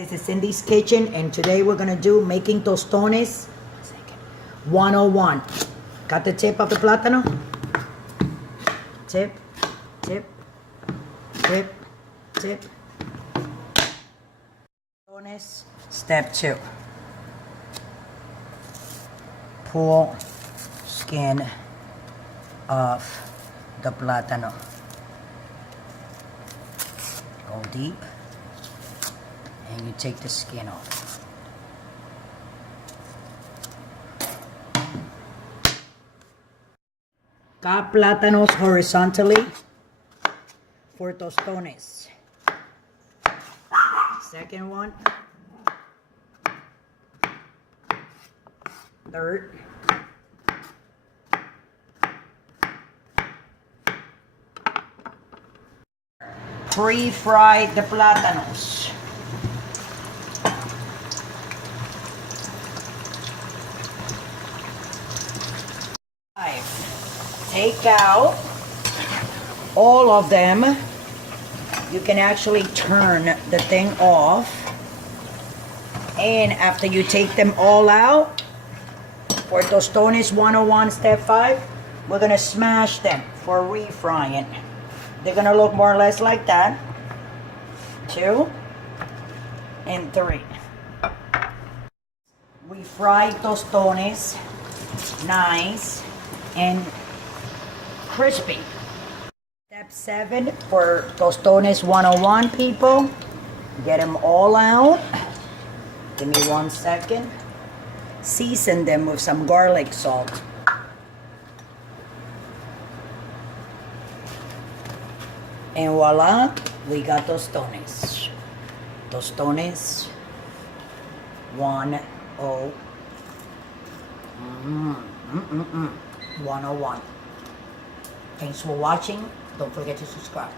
This is Cindy's Kitchen, and today we're gonna do making tostones 101. Got the tip of the plátano? Tip, tip, tip, tip. Tostones, step 2. Pull skin off the plátano. Go deep. And you take the skin off. Cut plátanos horizontally for tostones. Second one. Third. Pre-fry the plátanos. Take out all of them. You can actually turn the thing off, and after you take them all out, for Tostones 101 step 5, we're gonna smash them for refrying. They're gonna look more or less like that. 2 and 3. We fry tostones nice and crispy. Step 7 for Tostones 101, people. Get them all out. Give me 1 second. Season them with some garlic salt. And voila, we got tostones. Tostones 101. 101. Thanks for watching. Don't forget to subscribe.